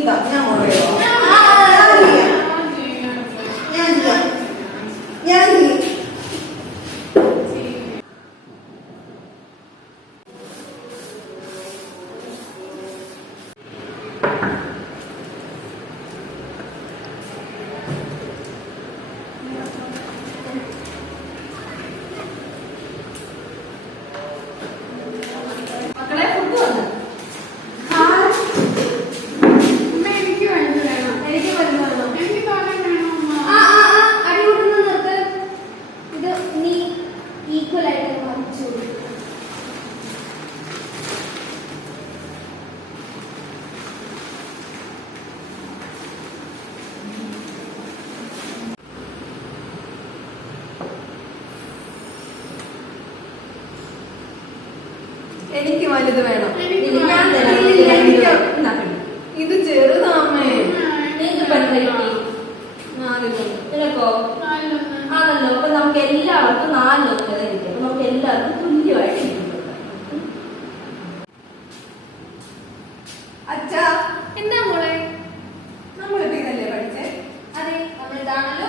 ഇതാ ഞാൻ പറയാം. എനിക്ക് വലുത് വേണം. ഇത് ചെറുതാമേ. ആണല്ലോ. അപ്പൊ നമുക്ക് എല്ലാവർക്കും 4 കിട്ടും. അപ്പൊ നമുക്ക് എല്ലാവർക്കും തുല്യമായിട്ട് കിട്ടും. അച്ഛാ, എന്താ മോളെ? നമ്മളിപ്പോ ഇതല്ലേ പഠിച്ചേ? അതെ, നമ്മൾ ഇതാണല്ലോ